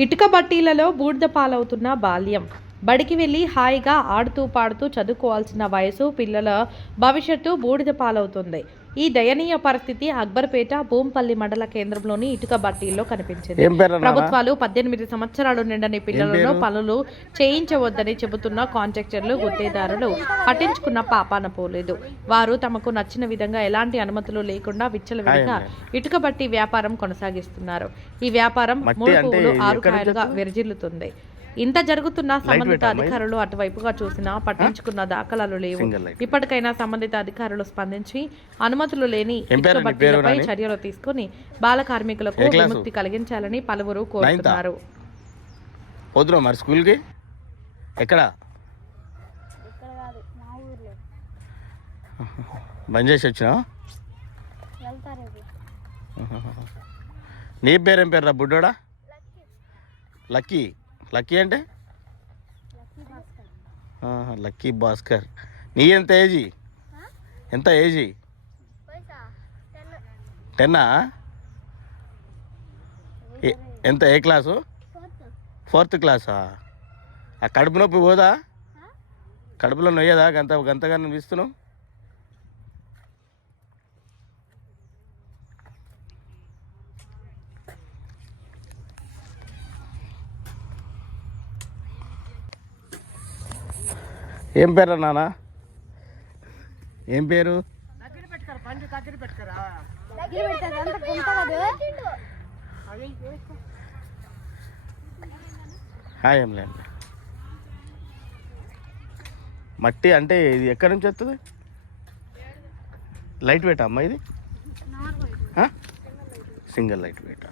ఇటుక బట్టీలలో బూడిద పాలవుతున్న బాల్యం. బడికి వెళ్ళి హాయిగా ఆడుతూ పాడుతూ చదువుకోవాల్సిన వయసు పిల్లల భవిష్యత్తు బూడిద పాలవుతుంది ఈ దయనీయ పరిస్థితి అక్బర్పేట భూంపల్లి మండల కేంద్రంలోని ఇటుక బట్టీల్లో కనిపించింది? ప్రభుత్వాలు పద్దెనిమిది సంవత్సరాలు నిండని పిల్లలను? పనులు చేయించవద్దని చెబుతున్న కాంట్రాక్టర్లు గుత్తేదారులు పట్టించుకున్న పాపాన పోలేదు వారు తమకు నచ్చిన విధంగా ఎలాంటి అనుమతులు లేకుండా విచ్చలవిడిగా ఇటుక బట్టి వ్యాపారం కొనసాగిస్తున్నారు ఈ వ్యాపారం మూడు పువ్వులు ఆరు కాయలుగా? విరజిల్లుతుంది ఇంత జరుగుతున్న సంబంధిత? అధికారులు అటువైపుగా చూసినా పట్టించుకున్న దాఖలాలు లేవు. ఇప్పటికైనా సంబంధిత అధికారులు స్పందించి అనుమతులు లేని? చర్యలు తీసుకుని బాల కార్మికులకు? విముక్తి కలిగించాలని పలువురు కోరుతున్నారు. పోతున్నావు మరి స్కూల్కి? ఎక్కడ? ఇక్కడ కాదు మా ఊర్లో బంద్ చేసి నీ పేరేం పేరు రా బుడ్డోడా? లక్కీ. లక్కీ అంటే? లక్కీ భాస్కర్. నీ ఎంత ఏజీ? ఎంత ఏజీ? టెన్నా? ఏ- ఎంత ఏ క్లాసు? ఫోర్త్. క్లాసా? ఆ కడుపు నొప్పి పోదా? కడుపులో నొయ్యదా? గంత గంతగా ఇస్తున్నావు ఏం పేరు నాన్న ఏం పేరు? ఏం లేదు. మట్టి అంటే ఇది ఎక్కడి నుంచి వస్తుంది? లైట్ వెయిట్ అమ్మా ఇది? Single light weight?